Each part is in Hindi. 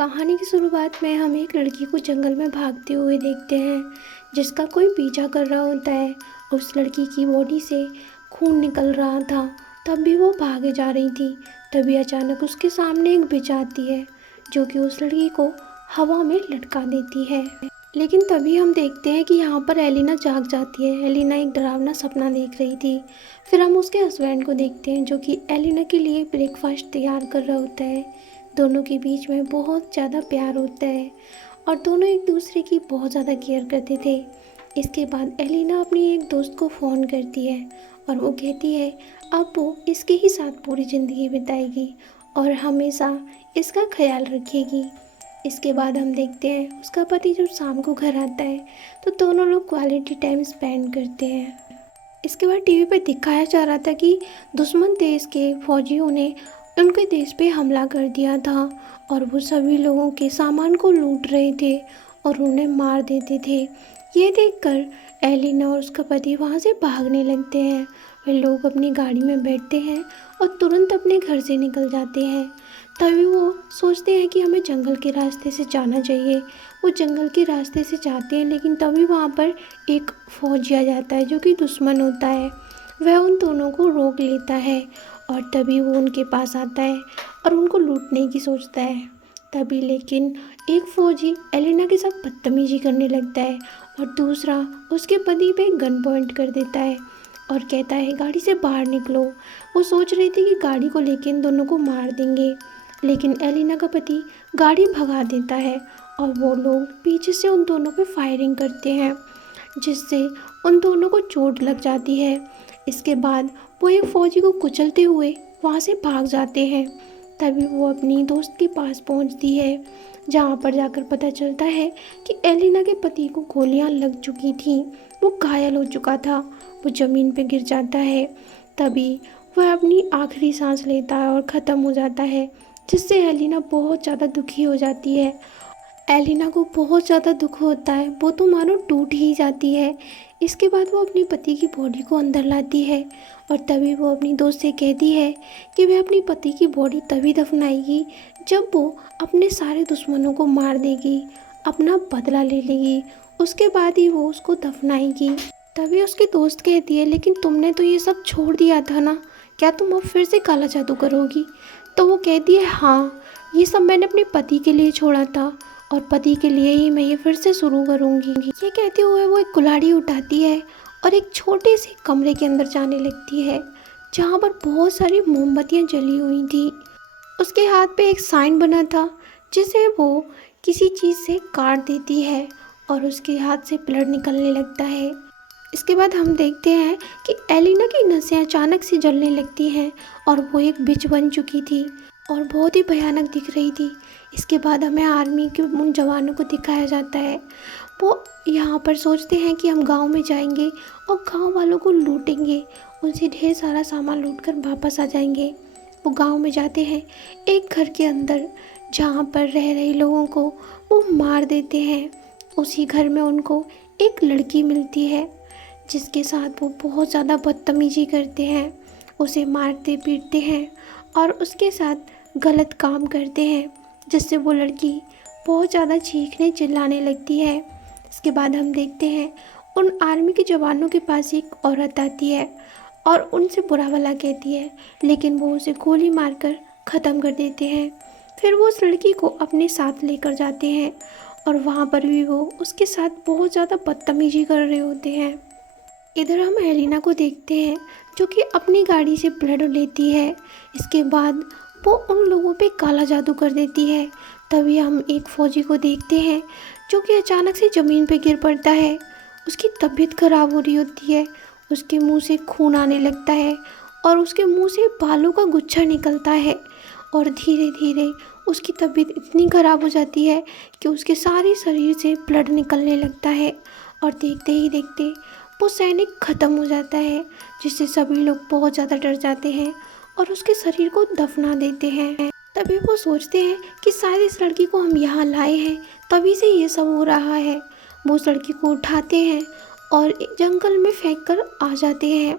कहानी की शुरुआत में हम एक लड़की को जंगल में भागते हुए देखते हैं जिसका कोई पीछा कर रहा होता है। उस लड़की की बॉडी से खून निकल रहा था, तब भी वो भागे जा रही थी। तभी अचानक उसके सामने एक बिच्छू आती है जो कि उस लड़की को हवा में लटका देती है। लेकिन तभी हम देखते हैं कि यहाँ पर एलिना जाग जाती है। एलिना एक डरावना सपना देख रही थी। फिर हम उसके हस्बैंड को देखते हैं जो कि एलिना के लिए ब्रेकफास्ट तैयार कर रहा होता है। दोनों के बीच में बहुत ज़्यादा प्यार होता है और दोनों एक दूसरे की बहुत ज़्यादा केयर करते थे। इसके बाद एलिना अपनी एक दोस्त को फ़ोन करती है और वो कहती है अब वो इसके ही साथ पूरी ज़िंदगी बिताएगी और हमेशा इसका ख्याल रखेगी। इसके बाद हम देखते हैं उसका पति जब शाम को घर आता है तो दोनों लोग क्वालिटी टाइम स्पेंड करते हैं। इसके बाद टीवी पे दिखाया जा रहा था कि दुश्मन देश के फौजियों ने उनके देश पे हमला कर दिया था और वो सभी लोगों के सामान को लूट रहे थे और उन्हें मार देते थे। ये देखकर एलिना और उसका पति वहाँ से भागने लगते हैं। वे लोग अपनी गाड़ी में बैठते हैं और तुरंत अपने घर से निकल जाते हैं। तभी वो सोचते हैं कि हमें जंगल के रास्ते से जाना चाहिए। वो जंगल के रास्ते से जाते हैं लेकिन तभी वहाँ पर एक फौजी आ जाता है जो कि दुश्मन होता है। वह उन दोनों को रोक लेता है और तभी वो उनके पास आता है और उनको लूटने की सोचता है। तभी लेकिन एक फौजी एलिना के साथ बदतमीजी करने लगता है और दूसरा उसके पति पे गन पॉइंट कर देता है और कहता है गाड़ी से बाहर निकलो। वो सोच रही थी कि गाड़ी को लेके इन दोनों को मार देंगे, लेकिन एलिना का पति गाड़ी भगा देता है और वो लोग पीछे से उन दोनों पे फायरिंग करते हैं जिससे उन दोनों को चोट लग जाती है। इसके बाद वो एक फौजी को कुचलते हुए वहाँ से भाग जाते हैं। तभी वो अपनी दोस्त के पास पहुँचती है जहाँ पर जाकर पता चलता है कि एलिना के पति को गोलियाँ लग चुकी थी। वो घायल हो चुका था। वो ज़मीन पे गिर जाता है। तभी वह अपनी आखिरी सांस लेता है और ख़त्म हो जाता है, जिससे एलिना बहुत ज़्यादा दुखी हो जाती है। एलिना को बहुत ज़्यादा दुख होता है, वो तो मानो टूट ही जाती है। इसके बाद वो अपने पति की बॉडी को अंदर लाती है और तभी वो अपनी दोस्त से कहती है कि वह अपनी पति की बॉडी तभी दफनाएगी जब वो अपने सारे दुश्मनों को मार देगी, अपना बदला ले लेगी, उसके बाद ही वो उसको दफनाएगी। तभी उसकी दोस्त कहती है लेकिन तुमने तो ये सब छोड़ दिया था ना, क्या तुम अब फिर से काला जादू करोगी? तो वो कहती है हाँ, ये सब मैंने अपने पति के लिए छोड़ा था और पति के लिए ही मैं ये फिर से शुरू करूँगी। ये कहते हुए वो एक कुल्हाड़ी उठाती है और एक छोटे से कमरे के अंदर जाने लगती है जहाँ पर बहुत सारी मोमबत्तियाँ जली हुई थी। उसके हाथ पे एक साइन बना था जिसे वो किसी चीज़ से काट देती है और उसके हाथ से ब्लड निकलने लगता है। इसके बाद हम देखते हैं कि एलिना की नसें अचानक से जलने लगती हैं और वो एक बिच बन चुकी थी और बहुत ही भयानक दिख रही थी। इसके बाद हमें आर्मी के उन जवानों को दिखाया जाता है। वो यहाँ पर सोचते हैं कि हम गांव में जाएंगे और गांव वालों को लूटेंगे, उनसे ढेर सारा सामान लूट कर वापस आ जाएंगे। वो गांव में जाते हैं, एक घर के अंदर जहाँ पर रह रहे लोगों को वो मार देते हैं। उसी घर में उनको एक लड़की मिलती है जिसके साथ वो बहुत ज़्यादा बदतमीजी करते हैं, उसे मारते पीटते हैं और उसके साथ गलत काम करते हैं, जिससे वो लड़की बहुत ज़्यादा चीखने चिल्लाने लगती है। इसके बाद हम देखते हैं उन आर्मी के जवानों के पास एक औरत आती है और उनसे बुरा भला कहती है, लेकिन वो उसे गोली मारकर ख़त्म कर देते हैं। फिर वो उस लड़की को अपने साथ लेकर जाते हैं और वहाँ पर भी वो उसके साथ बहुत ज़्यादा बदतमीजी कर रहे होते हैं। इधर हम एलिना को देखते हैं जो कि अपनी गाड़ी से ब्लड लेती है। इसके बाद वो उन लोगों पे काला जादू कर देती है। तभी हम एक फौजी को देखते हैं जो कि अचानक से ज़मीन पे गिर पड़ता है। उसकी तबीयत खराब हो रही होती है, उसके मुंह से खून आने लगता है और उसके मुंह से बालों का गुच्छा निकलता है और धीरे धीरे उसकी तबीयत इतनी ख़राब हो जाती है कि उसके सारे शरीर से ब्लड निकलने लगता है और देखते ही देखते वो सैनिक ख़त्म हो जाता है, जिससे सभी लोग बहुत ज़्यादा डर जाते हैं और उसके शरीर को दफना देते हैं। तभी वो सोचते हैं कि शायद इस लड़की को हम यहाँ लाए हैं, तभी से ये सब हो रहा है। वो उस लड़की को उठाते हैं और एक जंगल में फेंक कर आ जाते हैं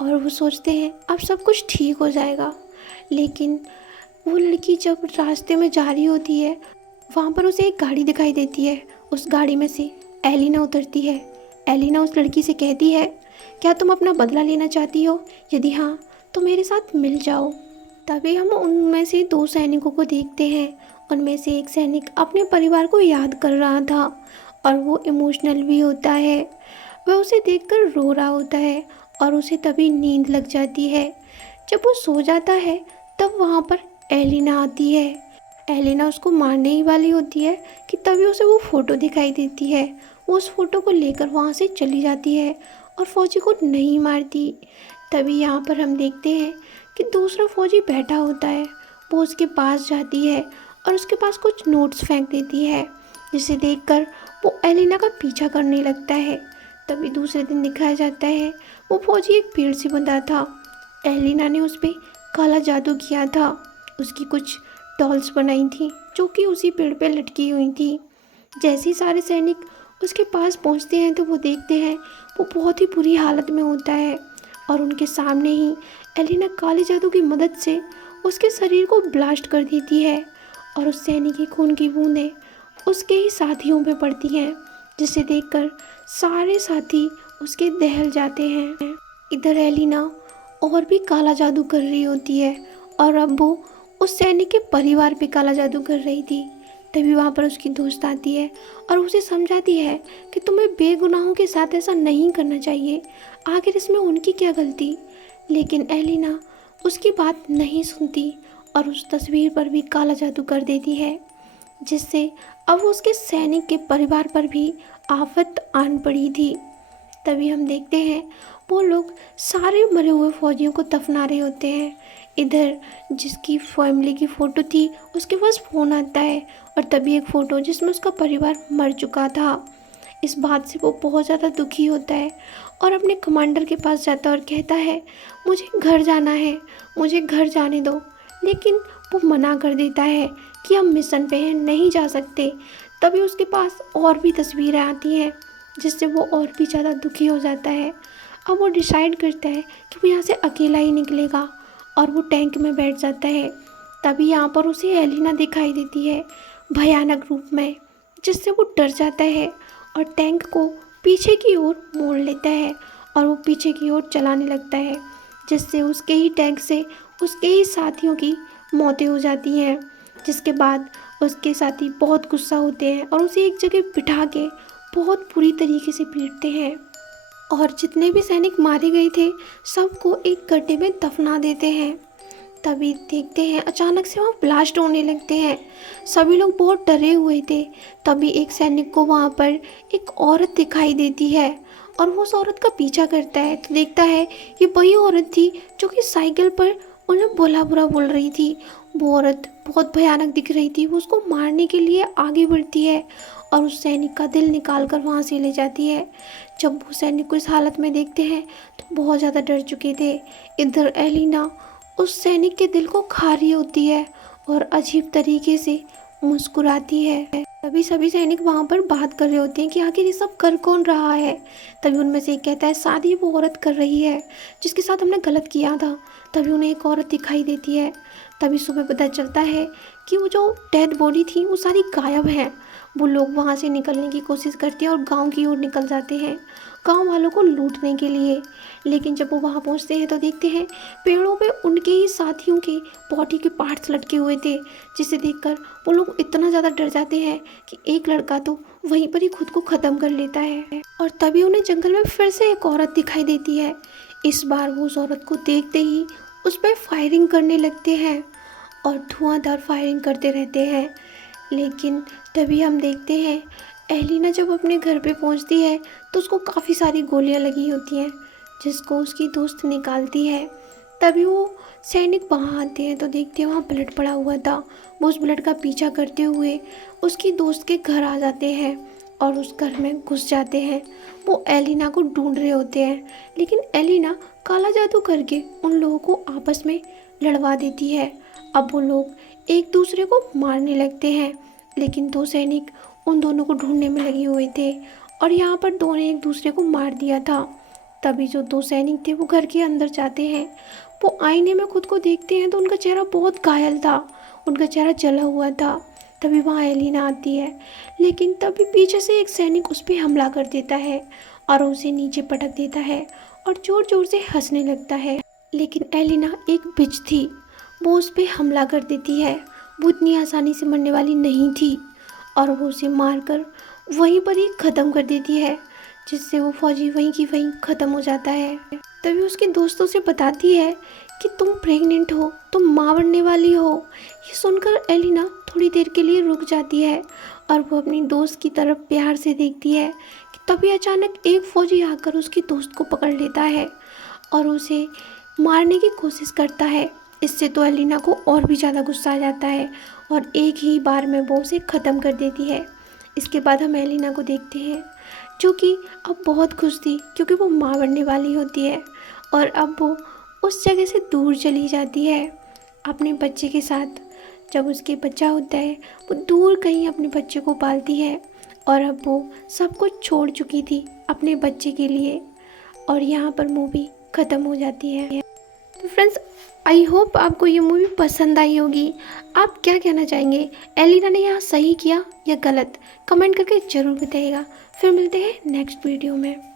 और वो सोचते हैं अब सब कुछ ठीक हो जाएगा। लेकिन वो लड़की जब रास्ते में जा रही होती है, वहाँ पर उसे एक गाड़ी दिखाई देती है। उस गाड़ी में से एलिना उतरती है। एलिना उस लड़की से कहती है, क्या तुम अपना बदला लेना चाहती हो? यदि हाँ तो मेरे साथ मिल जाओ। तभी हम उनमें से दो सैनिकों को देखते हैं। उनमें से एक सैनिक अपने परिवार को याद कर रहा था और वो इमोशनल भी होता है। वह उसे देखकर रो रहा होता है और उसे तभी नींद लग जाती है। जब वो सो जाता है तब वहाँ पर एलिना आती है। एलिना उसको मारने ही वाली होती है कि तभी उसे वो फ़ोटो दिखाई देती है। वो उस फोटो को लेकर वहाँ से चली जाती है और फौजी को नहीं मारती। तभी यहाँ पर हम देखते हैं कि दूसरा फौजी बैठा होता है। वो उसके पास जाती है और उसके पास कुछ नोट्स फेंक देती है, जिसे देखकर वो एलिना का पीछा करने लगता है। तभी दूसरे दिन दिखाया जाता है वो फौजी एक पेड़ से बंधा था। एलिना ने उस पर काला जादू किया था। उसकी कुछ डॉल्स बनाई थी जो कि उसी पेड़ पे लटकी हुई थी। जैसे ही सारे सैनिक उसके पास पहुंचते हैं तो वो देखते हैं वो बहुत ही बुरी हालत में होता है और उनके सामने ही एलिना काले जादू की मदद से उसके शरीर को ब्लास्ट कर देती है और उस सैनिक की खून की बूंदें उसके ही साथियों पे पड़ती हैं, जिसे देखकर सारे साथी उसके दहल जाते हैं। इधर एलिना और भी काला जादू कर रही होती है और अब वो उस सैनिक के परिवार पे काला जादू कर रही थी। तभी वहाँ पर उसकी दोस्त आती है और उसे समझाती है कि तुम्हें बेगुनाहों के साथ ऐसा नहीं करना चाहिए, आखिर इसमें उनकी क्या गलती। लेकिन एलिना उसकी बात नहीं सुनती और उस तस्वीर पर भी काला जादू कर देती है, जिससे अब उसके सैनिक के परिवार पर भी आफत आन पड़ी थी। तभी हम देखते हैं वो लोग सारे मरे हुए फौजियों को दफना रहे होते हैं। इधर जिसकी फैमिली की फ़ोटो थी उसके पास फ़ोन आता है और तभी एक फ़ोटो जिसमें उसका परिवार मर चुका था। इस बात से वो बहुत ज़्यादा दुखी होता है और अपने कमांडर के पास जाता है और कहता है, मुझे घर जाना है, मुझे घर जाने दो। लेकिन वो मना कर देता है कि हम मिशन पे हैं, नहीं जा सकते। तभी उसके पास और भी तस्वीरें आती हैं, जिससे वो और भी ज़्यादा दुखी हो जाता है। अब वो डिसाइड करता है कि वो यहाँ से अकेला ही निकलेगा और वो टैंक में बैठ जाता है। तभी यहाँ पर उसे एलिना दिखाई देती है भयानक रूप में, जिससे वो डर जाता है और टैंक को पीछे की ओर मोड़ लेता है और वो पीछे की ओर चलाने लगता है, जिससे उसके ही टैंक से उसके ही साथियों की मौतें हो जाती हैं। जिसके बाद उसके साथी बहुत गुस्सा होते हैं और उसे एक जगह बिठा के बहुत बुरी तरीके से पीटते हैं और जितने भी सैनिक मारे गए थे सबको एक गड्ढे में दफना देते हैं। तभी देखते हैं अचानक से वहाँ ब्लास्ट होने लगते हैं। सभी लोग बहुत डरे हुए थे। तभी एक सैनिक को वहाँ पर एक औरत दिखाई देती है और वो उस औरत का पीछा करता है तो देखता है ये वही औरत थी जो कि साइकिल पर उन्हें भला बुरा बोल रही थी। वो औरत बहुत भयानक दिख रही थी। वो उसको मारने के लिए आगे बढ़ती है और उस सैनिक का दिल निकाल कर वहाँ से ले जाती है। जब वो सैनिक को इस हालत में देखते हैं तो बहुत ज़्यादा डर चुके थे। इधर एलिना उस सैनिक के दिल को खा रही होती है और अजीब तरीके से मुस्कुराती है। तभी सभी सैनिक वहाँ पर बात कर रहे होते हैं कि आखिर ये सब कर कौन रहा है। तभी उनमें से एक कहता है शादी वो औरत कर रही है जिसके साथ हमने गलत किया था। तभी उन्हें एक औरत दिखाई देती है। तभी सुबह पता चलता है कि वो जो डेड बॉडी थी वो सारी गायब है। वो लोग वहाँ से निकलने की कोशिश करते हैं और गांव की ओर निकल जाते हैं गांव वालों को लूटने के लिए। लेकिन जब वो वहाँ पहुँचते हैं तो देखते हैं पेड़ों पे उनके ही साथियों के बॉडी के पार्ट्स लटके हुए थे, जिसे देखकर वो लोग इतना ज़्यादा डर जाते हैं कि एक लड़का तो वहीं पर ही खुद को ख़त्म कर लेता है। और तभी उन्हें जंगल में फिर से एक औरत दिखाई देती है। इस बार वो उस औरत को देखते ही उस पर फायरिंग करने लगते हैं और धुआंधार फायरिंग करते रहते हैं। लेकिन तभी हम देखते हैं एलिना जब अपने घर पे पहुंचती है तो उसको काफ़ी सारी गोलियां लगी होती हैं, जिसको उसकी दोस्त निकालती है। तभी वो सैनिक वहाँ आते हैं तो देखते हैं वहाँ ब्लड पड़ा हुआ था। वो उस ब्लड का पीछा करते हुए उसकी दोस्त के घर आ जाते हैं और उस घर में घुस जाते हैं। वो एलिना को ढूंढ रहे होते हैं, लेकिन एलिना काला जादू करके उन लोगों को आपस में लड़वा देती है। अब वो लोग एक दूसरे को मारने लगते हैं, लेकिन दो सैनिक उन दोनों को ढूंढने में लगे हुए थे और यहाँ पर दो ने एक दूसरे को मार दिया था। तभी जो दो सैनिक थे वो घर के अंदर जाते हैं। वो आईने में खुद को देखते हैं तो उनका चेहरा बहुत घायल था उनका चेहरा जला हुआ था। तभी वहाँ एलिना आती है, लेकिन तभी पीछे से एक सैनिक उस पर हमला कर देता है और उसे नीचे पटक देता है और ज़ोर ज़ोर से हंसने लगता है। लेकिन एलिना एक बिच थी, वो उस पर हमला कर देती है। वो इतनी आसानी से मरने वाली नहीं थी और वो उसे मारकर वहीं पर ही ख़त्म कर देती है, जिससे वो फौजी वहीं की वहीं ख़त्म हो जाता है। तभी उसके दोस्तों से बताती है कि तुम प्रेग्नेंट हो, तुम माँ बनने वाली हो। ये सुनकर एलिना थोड़ी देर के लिए रुक जाती है और वो अपनी दोस्त की तरफ प्यार से देखती है कि तभी अचानक एक फौजी आकर उसकी दोस्त को पकड़ लेता है और उसे मारने की कोशिश करता है। इससे तो एलिना को और भी ज़्यादा गुस्सा आ जाता है और एक ही बार में वो उसे ख़त्म कर देती है। इसके बाद हम एलिना को देखते हैं, जो कि अब बहुत खुश थी क्योंकि वो माँ बनने वाली होती है और अब वो उस जगह से दूर चली जाती है अपने बच्चे के साथ। जब उसके बच्चा होता है, वो दूर कहीं अपने बच्चे को पालती है और अब वो सब कुछ छोड़ चुकी थी अपने बच्चे के लिए। और यहाँ पर मूवी ख़त्म हो जाती है। तो फ्रेंड्स, आई होप आपको ये मूवी पसंद आई होगी। आप क्या कहना चाहेंगे, एलिना ने यहाँ सही किया या गलत? कमेंट करके ज़रूर बताइएगा। फिर मिलते हैं नेक्स्ट वीडियो में।